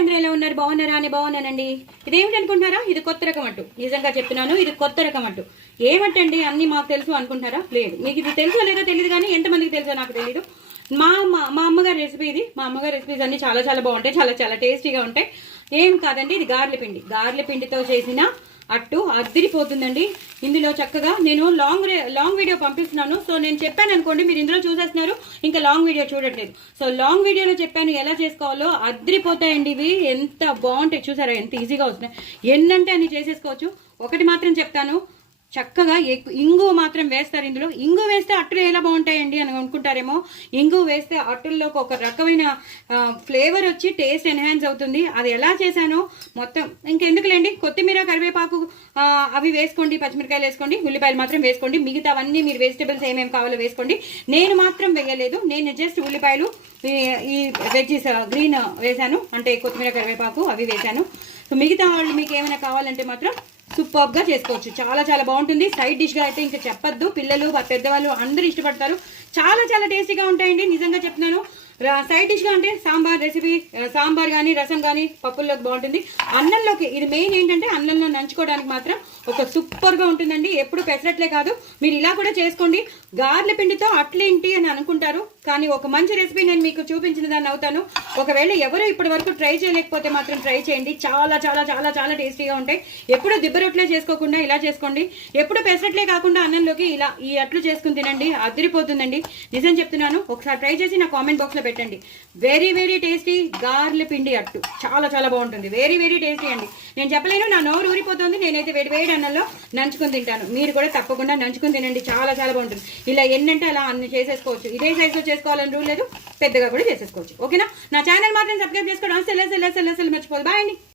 అందరూ ఎలా ఉన్నారు? బాగున్నారా? అని బాగున్నానండి. ఇదేమిటి అనుకుంటున్నారా? ఇది కొత్త రకం అట్టు. నిజంగా చెప్తున్నాను, ఇది కొత్త రకం అట్టు. ఏమంటండి అన్ని మాకు తెలుసు అనుకుంటారా? లేదు, మీకు ఇది తెలుసో లేదో తెలియదు, కానీ ఎంతమందికి తెలుసో నాకు తెలియదు. మా మా అమ్మగారి రెసిపీ ఇది. మా అమ్మగారి రెసిపీస్ అన్ని చాలా చాలా బాగుంటాయి, చాలా చాలా టేస్టీగా ఉంటాయి. ఏం కాదండి, ఇది గార్ల పిండితో చేసిన అట్టు అద్దరిపోతుందండి. ఇందులో చక్కగా నేను లాంగ్ వీడియో పంపిస్తున్నాను. సో నేను చెప్పాను అనుకోండి, మీరు ఇందులో చూసేస్తున్నారు, ఇంకా లాంగ్ వీడియో చూడట్లేదు. సో లాంగ్ వీడియోలో చెప్పాను ఎలా చేసుకోవాలో. అద్దరిపోతాయండి ఇవి, ఎంత బాగుంటాయి చూసారా, ఎంత ఈజీగా వస్తున్నాయి. ఎన్నంటే అన్ని చేసేసుకోవచ్చు. ఒకటి మాత్రం చెప్తాను, చక్కగా ఇంగు మాత్రం వేస్తారు ఇందులో. ఇంగు వేస్తే అట్టులు ఎలా బాగుంటాయండి అని అనుకుంటారేమో. ఇంగు వేస్తే అట్టుల్లోకి ఒక రకమైన ఫ్లేవర్ వచ్చి టేస్ట్ ఎన్హాన్స్ అవుతుంది. అది ఎలా చేశానో మొత్తం ఇంకెందుకులేండి. కొత్తిమీర, కరివేపాకు అవి వేసుకోండి, పచ్చిమిరకాయలు వేసుకోండి, ఉల్లిపాయలు మాత్రం వేసుకోండి. మిగతావన్నీ మీరు వెజిటబుల్స్ ఏమేమి కావాలో వేసుకోండి. నేను మాత్రం వేయలేదు, నేను జస్ట్ ఉల్లిపాయలు, ఈ వెజ్జెస్ గ్రీన్ వేసాను, అంటే కొత్తిమీర, కరివేపాకు అవి వేసాను. సో మిగతా వాళ్ళు మీకు ఏమైనా కావాలంటే మాత్రం సూపర్ గా చేసుకోవచ్చు. చాలా చాలా బాగుంటుంది. సైడ్ డిష్ గా అయితే ఇంకా చెప్పొద్దు, పిల్లలు పెద్దవాళ్ళు అందరూ ఇష్టపడతారు. చాలా చాలా టేస్టీగా ఉంటాయండి, నిజంగా చెప్తున్నాను. సైడ్ డిష్ గా అంటే సాంబార్ రెసిపీ, సాంబార్ కానీ రసం కానీ పప్పుల్లోకి బాగుంటుంది. అన్నంలోకి ఇది మెయిన్ ఏంటంటే అన్నంలో నంచుకోవడానికి మాత్రం ఒక సూపర్ గా ఉంటుందండి. ఎప్పుడు పెసరట్లే కాదు, మీరు ఇలా కూడా చేసుకోండి. గార్ల పిండితో అట్లేంటి అని అనుకుంటారు, కానీ ఒక మంచి రెసిపీ నేను మీకు చూపించిన దాన్ని అవుతాను. ఒకవేళ ఎవరు ఇప్పటి వరకు ట్రై చేయలేకపోతే మాత్రం ట్రై చేయండి. చాలా చాలా చాలా చాలా టేస్టీగా ఉంటాయి. ఎప్పుడు దిబ్బరొట్లే చేసుకోకుండా ఇలా చేసుకోండి. ఎప్పుడు పెసరట్లే కాకుండా అన్నంలోకి ఇలా ఈ అట్లు చేసుకుని తినండి, అదిరిపోతుందండి. నిజం చెప్తున్నాను, ఒకసారి ట్రై చేసి నా కామెంట్ బాక్స్ లో పెట్టండి. వెరీ వెరీ టేస్టీ గార్ల పిండి అట్టు, చాలా చాలా బాగుంటుంది. వెరీ వెరీ టేస్టీ అండి. నేను చెప్పలేను, నా నోరు ఊరిపోతుంది. నేనైతే వేడి వేడి అన్నంలో నంచుకుని తింటాను. మీరు కూడా తప్పకుండా నంచుకుని తినండి, చాలా చాలా బాగుంటుంది. ఇలా ఎన్నంటే అలా అన్ని చేసేసుకోవచ్చు. ఇదే సైజులో చేసుకోవాలని రూల్ లేదు, పెద్దగా కూడా చేసేసుకోవచ్చు. ఓకేనా? నా ఛానల్ మాత్రం సబ్స్క్రైబ్ చేసుకోవడం అసలు మర్చిపోదు. బాయ్ అండి.